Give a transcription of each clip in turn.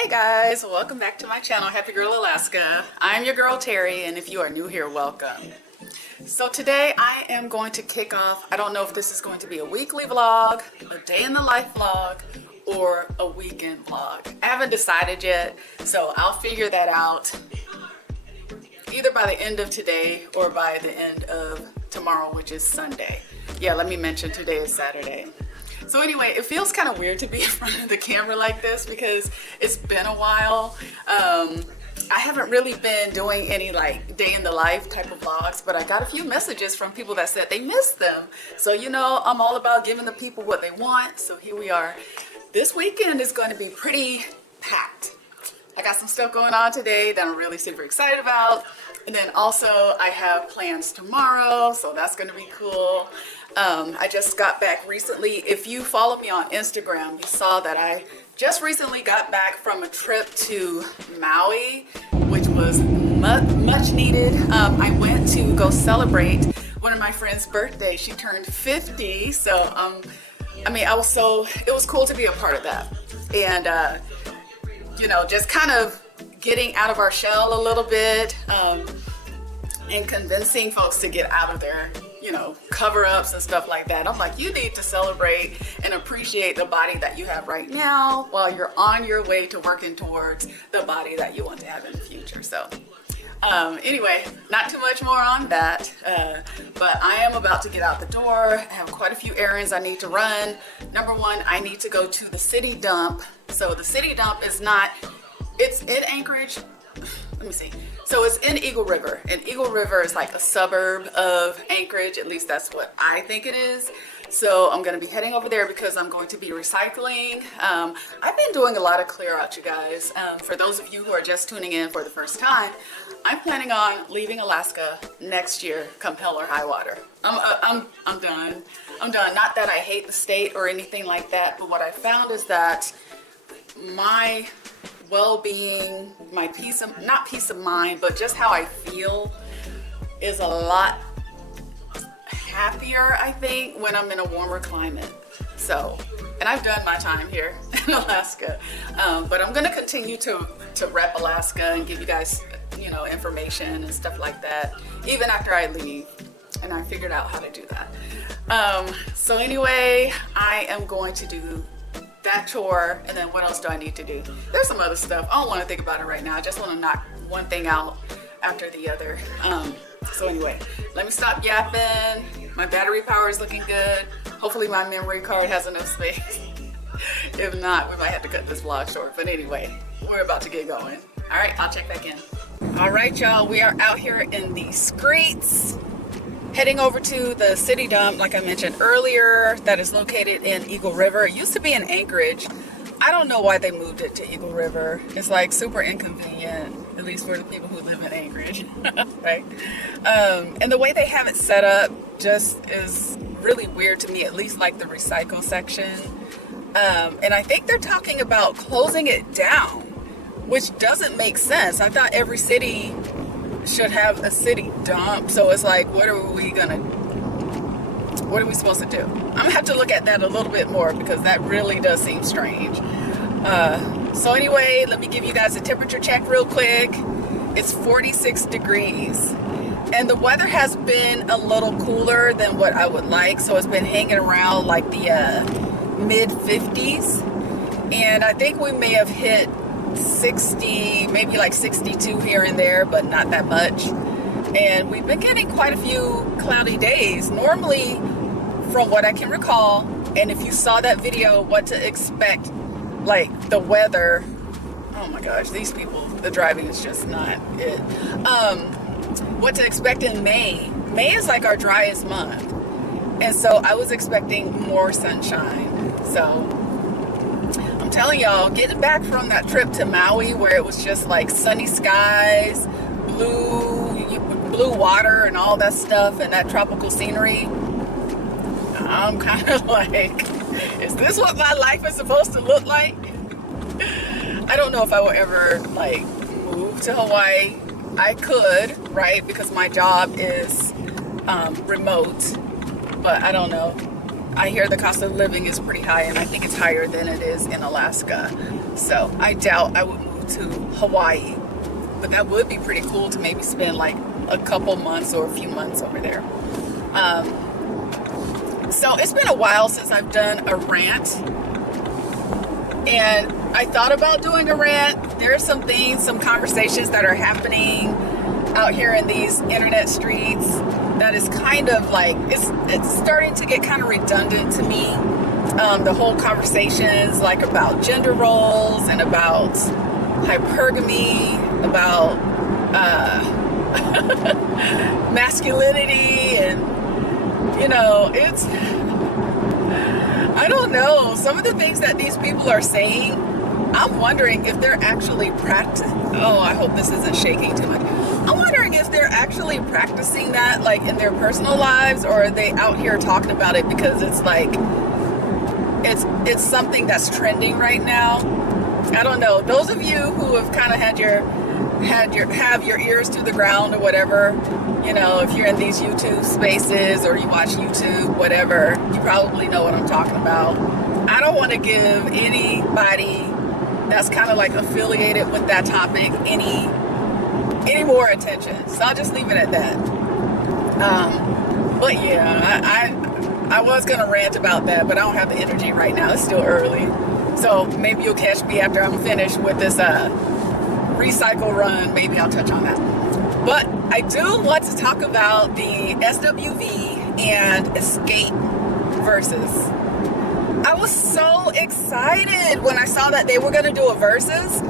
Hey guys, welcome back to my channel, Happy Girl Alaska. I'm your girl Terry, and if you are new here, welcome. So today I am going to kick off, I don't know if this is going to be a weekly vlog, a day in the life vlog, or a weekend vlog. I haven't decided yet, so I'll figure that out either by the end of today or by the end of tomorrow, which is Sunday. Yeah, let me mention today is Saturday. So anyway, it feels kind of weird to be in front of the camera like this because it's been a while. I haven't really been doing any like day in the life type of vlogs, but I got a few messages from people that said they missed them. So you know, I'm all about giving the people what they want. So here we are. This weekend is going to be pretty packed. I got some stuff going on today that I'm really super excited about. And then also I have plans tomorrow, so that's going to be cool. I just got back recently. If you follow me on Instagram, you saw that I just recently got back from a trip to Maui, which was much needed. I went to go celebrate one of my friend's birthday. She turned 50, so I mean, it was cool to be a part of that. And you know, just kind of getting out of our shell a little bit, and convincing folks to get out of their, you know, cover-ups and stuff like that. I'm like, you need to celebrate and appreciate the body that you have right now while you're on your way to working towards the body that you want to have in the future. So anyway, not too much more on that, but I am about to get out the door. I have quite a few errands I need to run. Number one, I need to go to the city dump. So the city dump is not, it's in Anchorage. Let me see. So it's in Eagle River, and Eagle River is like a suburb of Anchorage. At least that's what I think it is. So I'm going to be heading over there because I'm going to be recycling. I've been doing a lot of clear out, you guys. For those of you who are just tuning in for the first time, I'm planning on leaving Alaska next year, come hell or high water. I'm done. I'm done. Not that I hate the state or anything like that, but what I found is that my well-being, my not peace of mind, but just how I feel is a lot happier, I think, when I'm in a warmer climate. So, and I've done my time here in Alaska, but I'm going to continue to rep Alaska and give you guys, you know, information and stuff like that, even after I leave, and I figured out how to do that. So anyway, I am going to do that chore, and then what else do I need to do? There's some other stuff. I don't want to think about it right now. I just want to knock one thing out after the other. So anyway, let me stop yapping. My battery power is looking good. Hopefully my memory card has enough space. If not, we might have to cut this vlog short. But anyway, we're about to get going. All right, I'll check back in. All right, y'all, we are out here in the streets, heading over to the city dump, like I mentioned earlier, that is located in Eagle River. It used to be in Anchorage. I don't know why they moved it to Eagle River. It's like super inconvenient, at least for the people who live in Anchorage, right? And the way they have it set up just is really weird to me, at least like the recycle section. And I think they're talking about closing it down, which doesn't make sense. I thought every city should have a city dump. So it's like, what are we supposed to do? I'm gonna have to look at that a little bit more because that really does seem strange. So anyway, let me give you guys a temperature check real quick. It's 46 degrees, and the weather has been a little cooler than what I would like. So it's been hanging around like the mid 50s, and I think we may have hit 60, maybe like 62 here and there, but not that much. And we've been getting quite a few cloudy days normally, from what I can recall. And if you saw that video, what to expect, like the weather, oh my gosh, these people, the driving is just not it. What to expect in May is like our driest month, and so I was expecting more sunshine. So I'm telling y'all, getting back from that trip to Maui where it was just like sunny skies, blue water and all that stuff, and that tropical scenery, I'm kind of like, is this what my life is supposed to look like? I don't know if I will ever like move to Hawaii. I could, right? Because my job is remote, but I don't know. I hear the cost of living is pretty high, and I think it's higher than it is in Alaska. So I doubt I would move to Hawaii, but that would be pretty cool to maybe spend like a couple months or a few months over there. So it's been a while since I've done a rant, and I thought about doing a rant. There are some things, some conversations that are happening out here in these internet streets that is kind of like, it's starting to get kind of redundant to me. The whole conversations like about gender roles and about hypergamy, about masculinity, and it's, I don't know, some of the things that these people are saying, I'm wondering if they're actually I hope this isn't shaking too much. I'm wondering if they're actually practicing that like in their personal lives, or are they out here talking about it because it's like it's something that's trending right now. I don't know. Those of you who have kind of have your ears to the ground or whatever, if you're in these YouTube spaces or you watch YouTube, whatever, you probably know what I'm talking about. I don't want to give anybody that's kind of like affiliated with that topic any more attention, so I'll just leave it at that. But yeah, I was gonna rant about that, but I don't have the energy right now. It's still early, so maybe you'll catch me after I'm finished with this recycle run. Maybe I'll touch on that. But I do want to talk about the SWV and Escape versus. I was so excited when I saw that they were going to do a versus,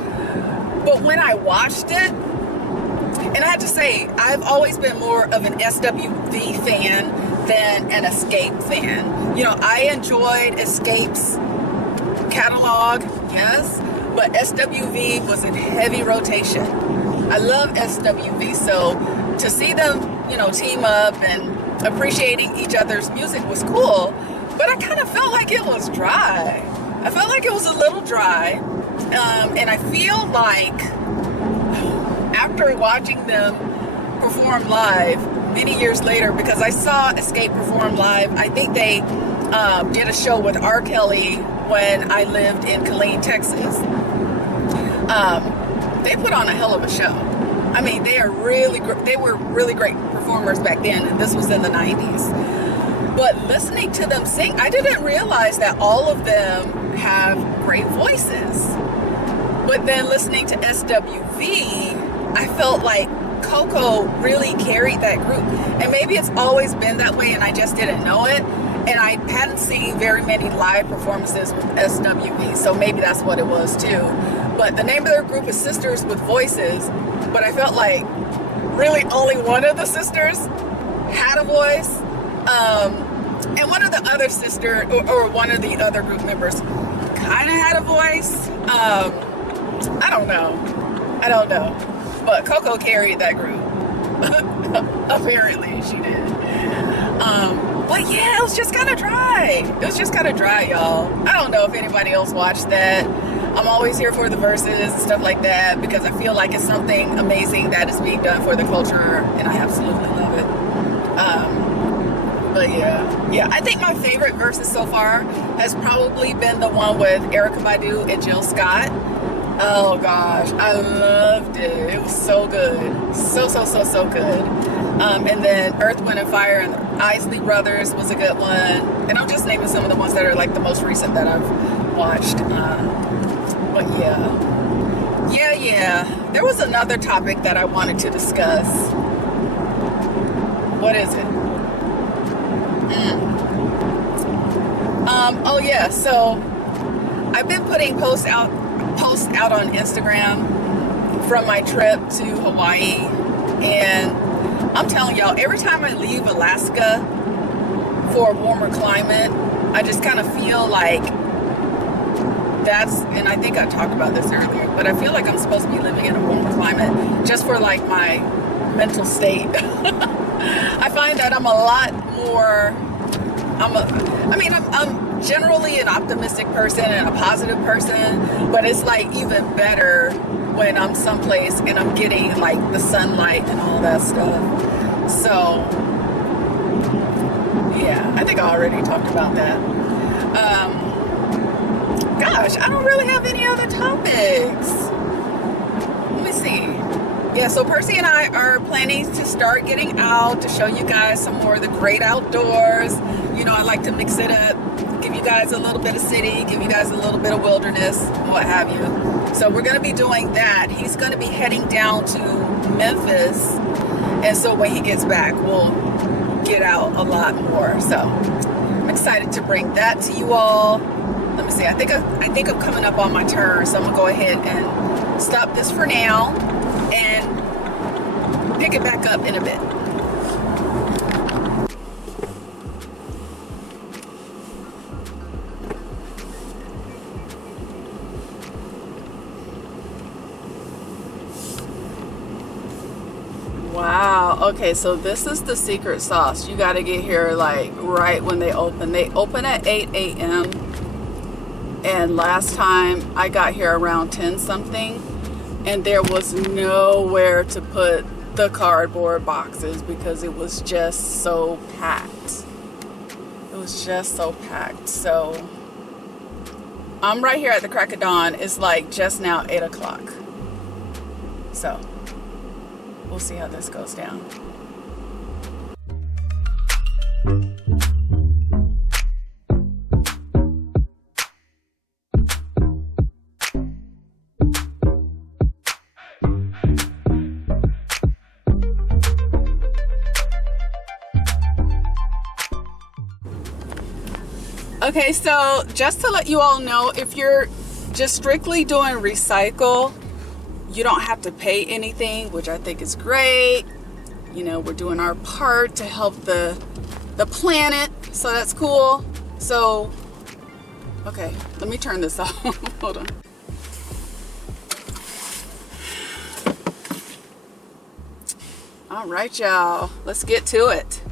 but when I watched it, and I have to say, I've always been more of an SWV fan than an Escape fan. I enjoyed Escape's catalog, yes, but SWV was in heavy rotation. I love SWV, so to see them, team up and appreciating each other's music was cool. But I kind of felt like it was dry. I felt like it was a little dry. And I feel like after watching them perform live many years later, because I saw Escape perform live, I think they did a show with R. Kelly when I lived in Killeen, Texas. They put on a hell of a show. I mean, they were really great performers back then, and this was in the 90s. But listening to them sing, I didn't realize that all of them have great voices. But then listening to SWV, I felt like Coco really carried that group. And maybe it's always been that way and I just didn't know it. And I hadn't seen very many live performances with SWV, so maybe that's what it was too. But the name of their group is Sisters with Voices, but I felt like really only one of the sisters had a voice. And one of the other sister or one of the other group members kind of had a voice. I don't know. But Coco carried that group. Apparently she did. But yeah, it was just kind of dry. Y'all. I don't know if anybody else watched that. I'm always here for the verses and stuff like that because I feel like it's something amazing that is being done for the culture, and I absolutely love it. But yeah, I think my favorite verses so far has probably been the one with Erykah Badu and Jill Scott. Oh gosh, I loved it. It was so good. So good. And then Earth, Wind and Fire and the Isley Brothers was a good one. And I'm just naming some of the ones that are like the most recent that I've watched. But yeah. There was another topic that I wanted to discuss. What is it? Oh yeah, so I've been putting posts out on Instagram from my trip to Hawaii, and I'm telling y'all, every time I leave Alaska for a warmer climate, I just kind of feel like and I think I talked about this earlier, but I feel like I'm supposed to be living in a warmer climate just for like my mental state. I find that I'm a lot more, I'm generally an optimistic person and a positive person, but it's like even better when I'm someplace and I'm getting like the sunlight and all that stuff. So yeah, Yeah, I think I already talked about that. Gosh, I don't really have any other topics. Let me see. Yeah, so Percy and I are planning to start getting out to show you guys some more of the great outdoors. You know, I like to mix it up, give you guys a little bit of city, give you guys a little bit of wilderness, what have you. So we're going to be doing that. He's going to be heading down to Memphis, and so when he gets back, we'll get out a lot more. So I'm excited to bring that to you all. Let me see. I think I'm coming up on my turn, so I'm gonna go ahead and stop this for now and pick it back up in a bit. Wow, okay, so this is the secret sauce. You got to get here like right when they open. They open at 8 a.m. and last time I got here around 10 something, and there was nowhere to put the cardboard boxes because it was just so packed. It was just so packed. So I'm right here at the crack of dawn. It's like just now 8 o'clock. So we'll see how this goes down. Okay, so just to let you all know, if you're just strictly doing recycle, you don't have to pay anything, which I think is great. You know, we're doing our part to help the planet, so that's cool. So, okay, let me turn this off. Hold on. All right, y'all, let's get to it.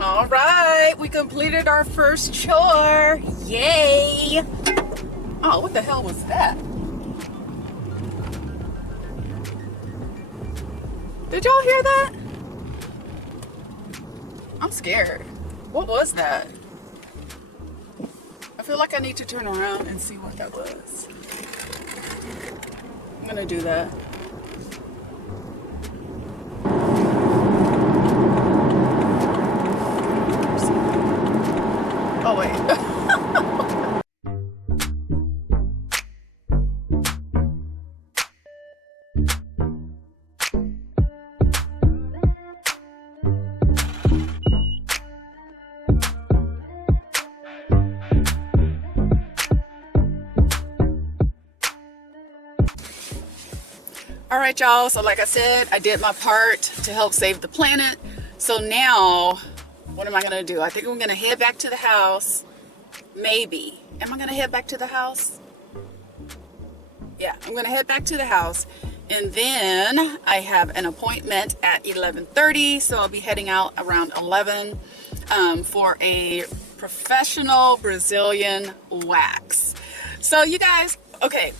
All right, we completed our first chore. Yay! Oh, what the hell was that? Did y'all hear that? I'm scared. What was that? I feel like I need to turn around and see what that was. I'm gonna do that. Oh, wait. All right, y'all. So like I said, I did my part to help save the planet. So now, what am I gonna do? I think I'm gonna head back to the house. Maybe. Am I gonna head back to the house? Yeah, I'm gonna head back to the house. And then I have an appointment at 11:30. So I'll be heading out around 11 for a professional Brazilian wax. So you guys, okay.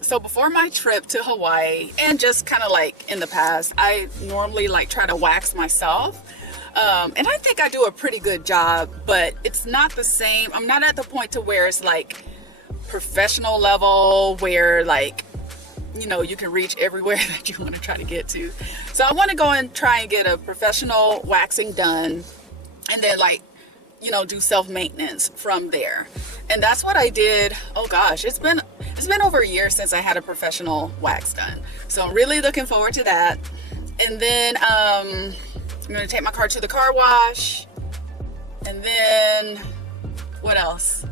So before my trip to Hawaii, and just kind of like in the past, I normally like try to wax myself. And I think I do a pretty good job, but it's not the same. I'm not at the point to where it's like professional level where like, you know, you can reach everywhere that you want to try to get to. So I want to go and try and get a professional waxing done and then like, you know, do self-maintenance from there. And that's what I did. Oh gosh, it's been over a year since I had a professional wax done. So I'm really looking forward to that. And then I'm gonna take my car to the car wash. And then what else?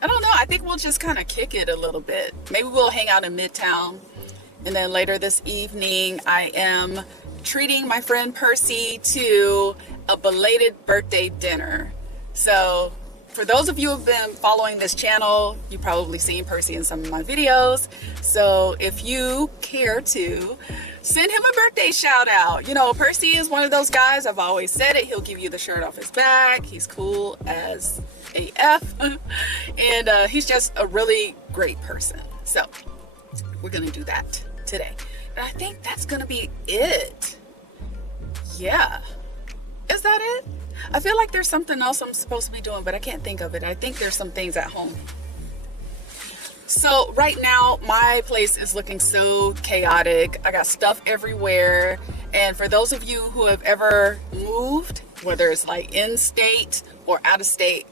I don't know. I think we'll just kind of kick it a little bit. Maybe we'll hang out in Midtown. And then later this evening, I am treating my friend Percy to a belated birthday dinner. So for those of you who have been following this channel, you've probably seen Percy in some of my videos. So if you care to, send him a birthday shout out. You know, Percy is one of those guys, I've always said it, he'll give you the shirt off his back. He's cool as AF. And he's just a really great person. So we're gonna do that today. And I think that's gonna be it. yeah, is that it? I feel like there's something else I'm supposed to be doing, but I can't think of it. I think there's some things at home. So right now my place is looking so chaotic. I got stuff everywhere, and for those of you who have ever moved, whether it's like in state or out of state,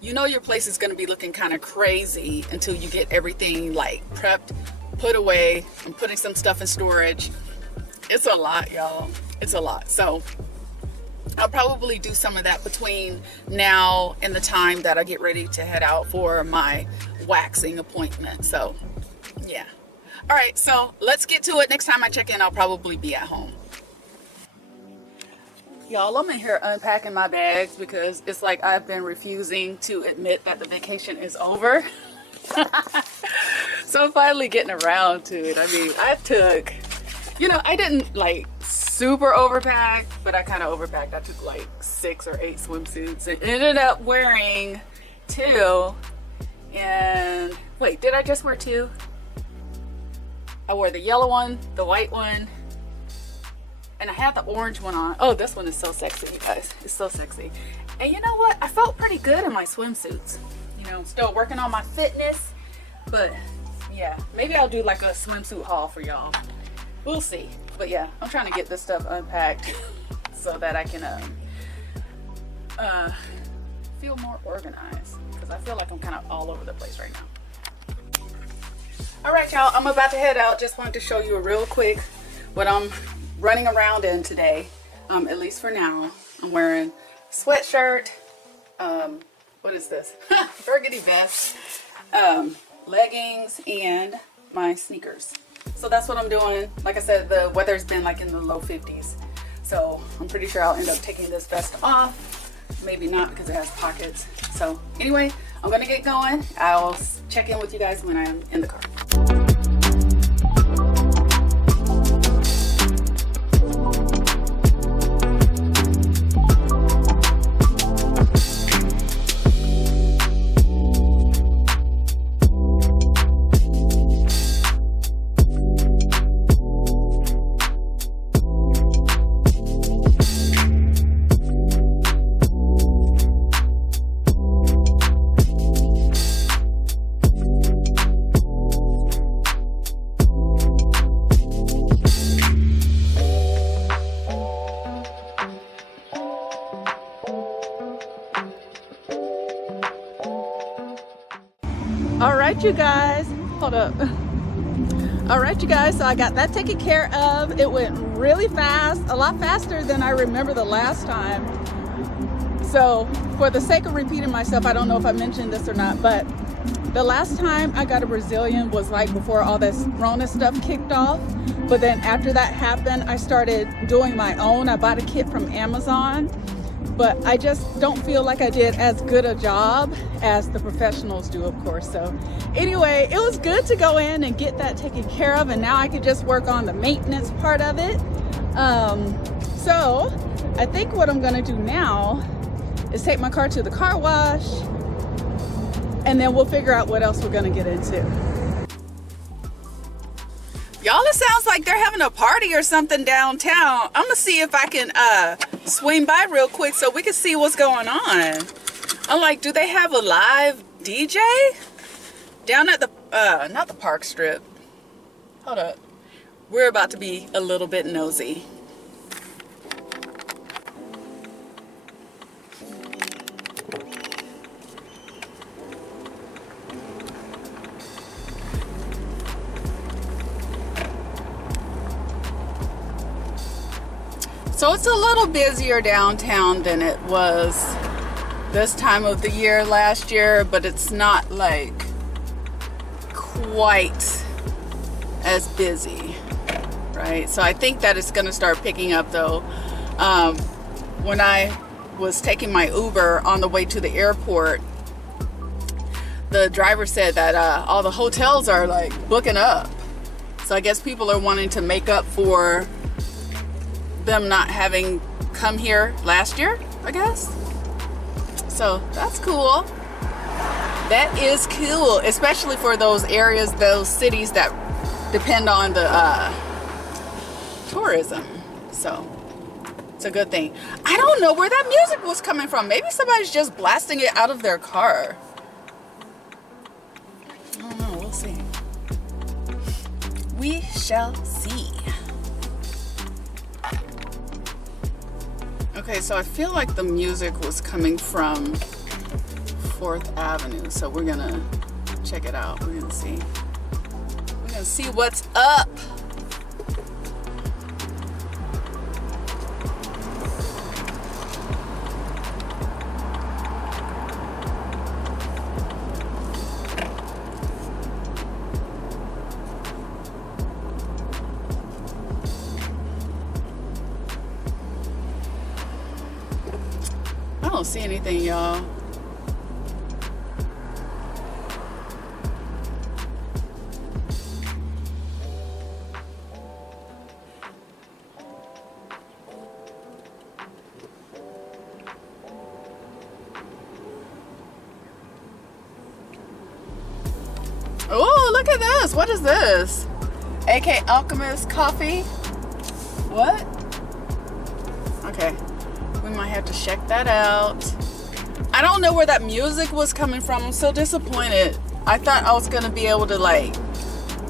you know your place is going to be looking kind of crazy until you get everything like prepped, put away. I'm putting some stuff in storage. It's a lot, y'all. It's a lot. So I'll probably do some of that between now and the time that I get ready to head out for my waxing appointment. So yeah. All right, so let's get to it. Next time I check in, I'll probably be at home. Y'all, I'm in here unpacking my bags because it's like I've been refusing to admit that the vacation is over. So I'm finally getting around to it. I mean, I took, you know, I didn't like super overpack, but I kind of overpacked. I took like 6 or 8 swimsuits and ended up wearing 2. And wait, did I just wear 2? I wore the yellow one, the white one, and I had the orange one on. Oh, this one is so sexy, you guys. It's so sexy. And you know what? I felt pretty good in my swimsuits. You know, I'm still working on my fitness, but yeah, maybe I'll do like a swimsuit haul for y'all. We'll see. But yeah, I'm trying to get this stuff unpacked so that I can feel more organized, because I feel like I'm kind of all over the place right now. All right, y'all, I'm about to head out. Just wanted to show you a real quick what I'm running around in today, at least for now. I'm wearing a sweatshirt, what is this? Burgundy vest, leggings, and my sneakers. So that's what I'm doing. Like I said, the weather's been like in the low 50s. So I'm pretty sure I'll end up taking this vest off. Maybe not, because it has pockets. So anyway, I'm gonna get going. I'll check in with you guys when I'm in the car. All right, you guys, hold up. All right, you guys, so I got that taken care of. It went really fast, a lot faster than I remember the last time. So for the sake of repeating myself, I don't know if I mentioned this or not, but the last time I got a Brazilian was like before all this Rona stuff kicked off. But then after that happened, I started doing my own. I bought a kit from Amazon, but I just don't feel like I did as good a job as the professionals do, of course. So anyway, it was good to go in and get that taken care of, and now I could just work on the maintenance part of it. So I think what I'm gonna do now is take my car to the car wash, and then we'll figure out what else we're gonna get into. Y'all, it sounds like they're having a party or something downtown. I'm gonna see if I can swing by real quick so we can see what's going on. I'm like, do they have a live DJ down at the not the park strip? Hold up, we're about to be a little bit nosy. So it's a little busier downtown than it was this time of the year last year, but it's not like quite as busy, right? So I think that it's gonna start picking up though. When I was taking my Uber on the way to the airport, the driver said that all the hotels are like booking up. So I guess people are wanting to make up for them not having come here last year, I guess. So that's cool. That is cool, especially for those areas, those cities that depend on the tourism. So It's a good thing. I don't know where that music was coming from. Maybe somebody's just blasting it out of their car. I don't know. We'll see. We shall see. Okay, so I feel like the music was coming from 4th Avenue. So we're gonna check it out. We're gonna see. We're gonna see what's up. I don't see anything, y'all. Oh, look at this. What is this? AK Alchemist coffee? What? Okay. We might have to check that out. I don't know where that music was coming from. I'm so disappointed. I thought I was going to be able to like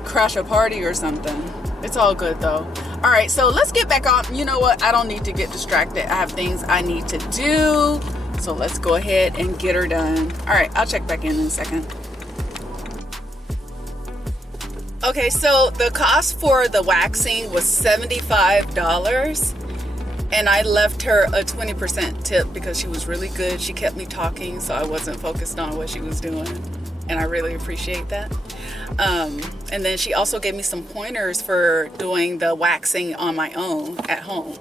crash a party or something. It's all good though. All right, so let's get back on. You know what? I don't need to get distracted. I have things I need to do. So let's go ahead and get her done. All right, I'll check back in a second. Okay, so the cost for the waxing was $75. And I left her a 20% tip because she was really good. She kept me talking, so I wasn't focused on what she was doing. And I really appreciate that. And then she also gave me some pointers for doing the waxing on my own at home.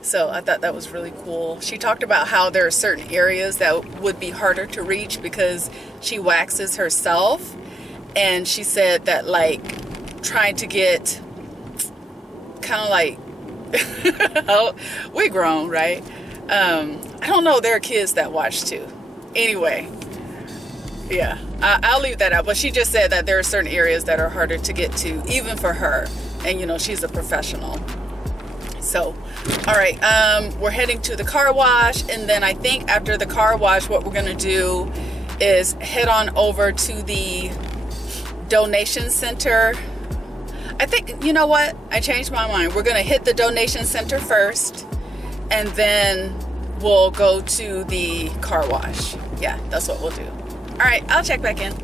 So I thought that was really cool. She talked about how there are certain areas that would be harder to reach because she waxes herself. And she said that like trying to get kind of like, we grown, right? I don't know. There are kids that watch too. Anyway, yeah, I'll leave that out. But she just said that there are certain areas that are harder to get to, even for her. And you know, she's a professional. So, all right, we're heading to the car wash, and then I think after the car wash, what we're gonna do is head on over to the donation center. I think, you know what? I changed my mind. We're going to hit the donation center first, and then we'll go to the car wash. Yeah, that's what we'll do. All right, I'll check back in.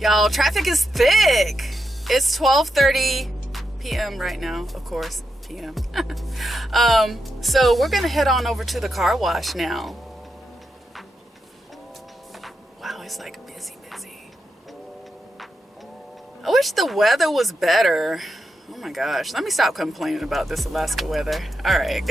Y'all, traffic is thick. It's 12:30 p.m. right now, of course, p.m. So we're gonna head on over to the car wash now. Wow, it's like busy. I wish the weather was better. Oh my gosh, let me stop complaining about this Alaska weather. All right.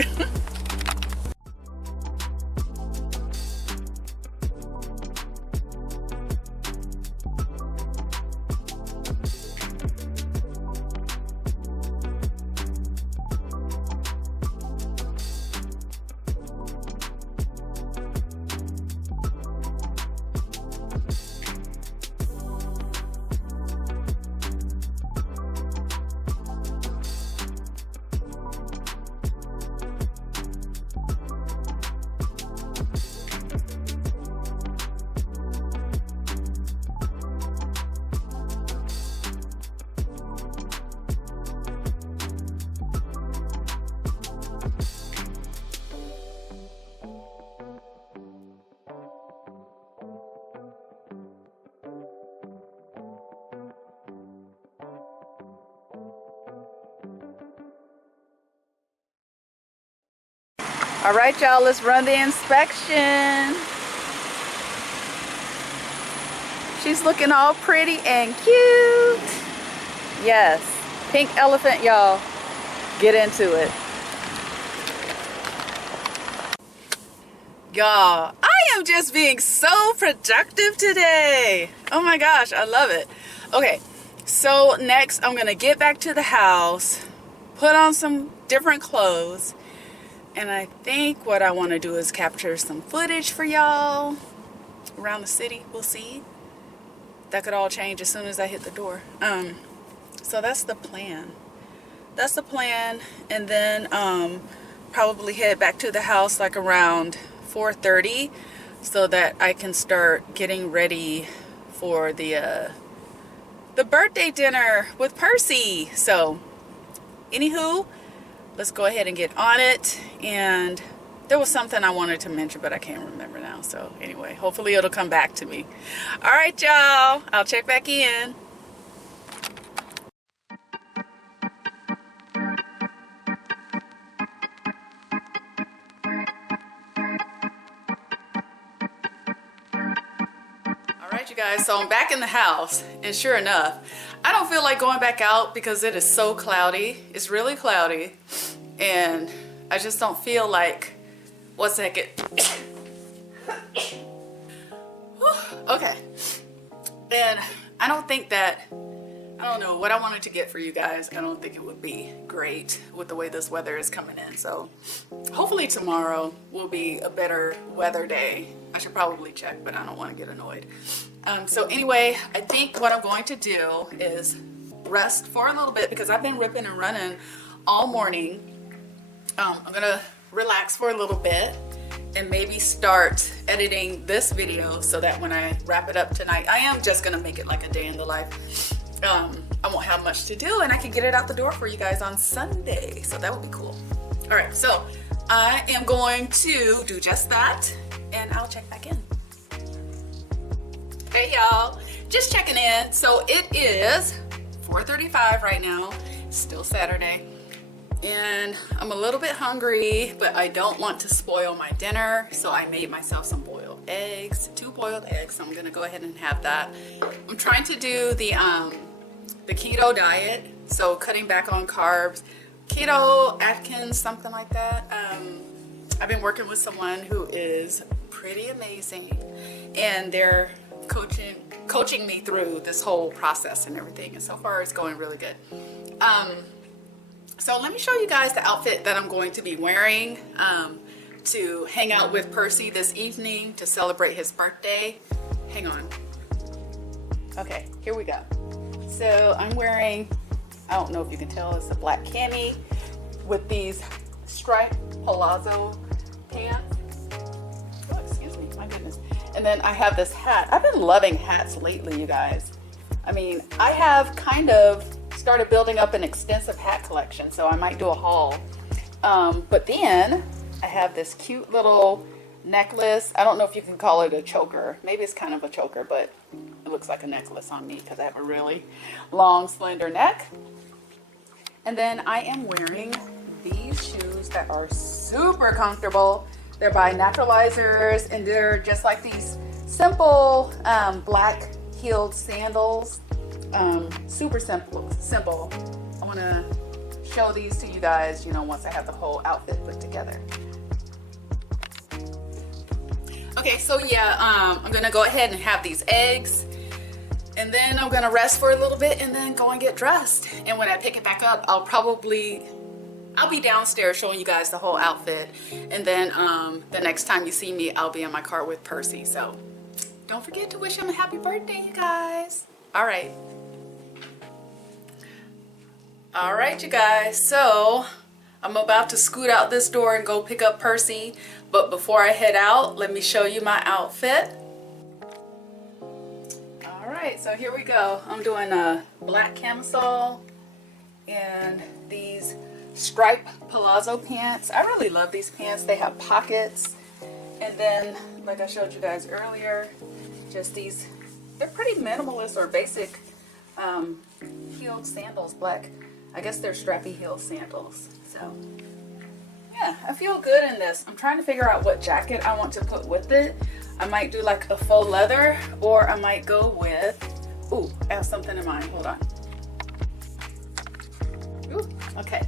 All right, y'all, let's run the inspection. She's looking all pretty and cute. Yes, pink elephant, y'all. Get into it. Y'all, I am just being so productive today. Oh my gosh, I love it. Okay, so next I'm gonna get back to the house, put on some different clothes, and I think what I want to do is capture some footage for y'all around the city. We'll see. That could all change as soon as I hit the door. So that's the plan. That's the plan. And then probably head back to the house like around 4:30 so that I can start getting ready for the birthday dinner with Percy. So anywho, let's go ahead and get on it. And there was something I wanted to mention, but I can't remember now. So anyway, hopefully it'll come back to me. All right, y'all, I'll check back in. All right, you guys, so I'm back in the house, and sure enough, I don't feel like going back out because it is so cloudy. It's really cloudy, and I just don't feel like, one second. Okay. And I don't think that, I don't know what I wanted to get for you guys. I don't think it would be great with the way this weather is coming in. So hopefully tomorrow will be a better weather day. I should probably check, but I don't want to get annoyed. So anyway, I think what I'm going to do is rest for a little bit because I've been ripping and running all morning. I'm gonna relax for a little bit and maybe start editing this video so that when I wrap it up tonight, I am just gonna make it like a day in the life. I won't have much to do and I can get it out the door for you guys on Sunday. So that would be cool. All right, so I am going to do just that and I'll check back in. Hey y'all, just checking in. So it is 4:35 right now, still Saturday. And I'm a little bit hungry, but I don't want to spoil my dinner. So I made myself some boiled eggs, 2 boiled eggs. So I'm gonna go ahead and have that. I'm trying to do the keto diet. So cutting back on carbs, keto, Atkins, something like that. I've been working with someone who is pretty amazing and they're coaching me through this whole process and everything. And so far it's going really good. So let me show you guys the outfit that I'm going to be wearing to hang out with Percy this evening to celebrate his birthday. Hang on. Okay, here we go. So I'm wearing, I don't know if you can tell, it's a black cami with these striped palazzo pants. Oh, excuse me, my goodness. And then I have this hat. I've been loving hats lately, you guys. I mean, I have kind of started building up an extensive hat collection, so I might do a haul. But then I have this cute little necklace. I don't know if you can call it a choker. Maybe it's kind of a choker, but it looks like a necklace on me because I have a really long, slender neck. And then I am wearing these shoes that are super comfortable. They're by Naturalizers, and they're just like these simple black heeled sandals. Super simple. I want to show these to you guys, you know, once I have the whole outfit put together. Okay, so yeah, I'm gonna go ahead and have these eggs, and then I'm gonna rest for a little bit and then go and get dressed. And when I pick it back up, I'll be downstairs showing you guys the whole outfit, and then the next time you see me, I'll be in my car with Percy. So don't forget to wish him a happy birthday, you guys. All right, you guys, so I'm about to scoot out this door and go pick up Percy, but before I head out, let me show you my outfit. All right, so here we go. I'm doing a black camisole and these striped palazzo pants. I really love these pants. They have pockets, and then like I showed you guys earlier, just these, they're pretty minimalist or basic heeled sandals, black. I guess they're strappy heel sandals. So Yeah, I feel good in this. I'm trying to figure out what jacket I want to put with it. I might do like a faux leather, or I might go with, ooh, I have something in mind, hold on. Ooh, okay.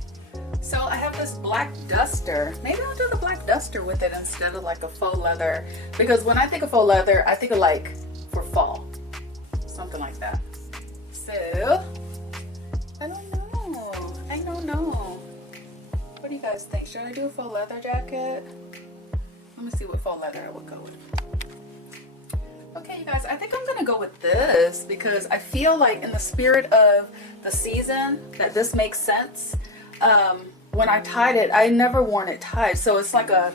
So I have this black duster. Maybe I'll do the black duster with it instead of like a faux leather. Because when I think of faux leather, I think of like for fall. Something like that. So, I don't know. I don't know. What do you guys think? Should I do a faux leather jacket? Let me see what faux leather I would go with. Okay, you guys, I think I'm gonna go with this because I feel like in the spirit of the season that this makes sense. When I tied it, I never worn it tied, so it's like a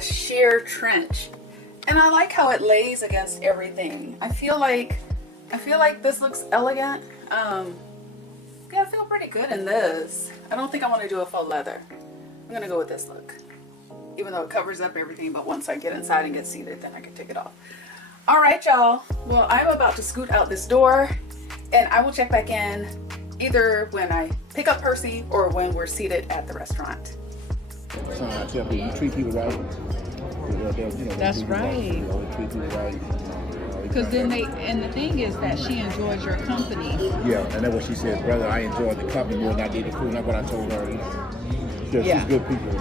sheer trench, and I like how it lays against everything. I feel like this looks elegant. Yeah, I feel pretty good in this. I don't think I want to do a faux leather. I'm gonna go with this look, even though it covers up everything. But once I get inside and get seated, then I can take it off. All right, y'all. Well, I'm about to scoot out this door, and I will check back in either when I pick up Percy or when we're seated at the restaurant. I tell people, you treat people right. That's right. Treat people right. Because then and the thing is that she enjoys your company. Yeah, and that's what she said, brother. I enjoyed the company more than I did the food. That's what I told her. She's good people.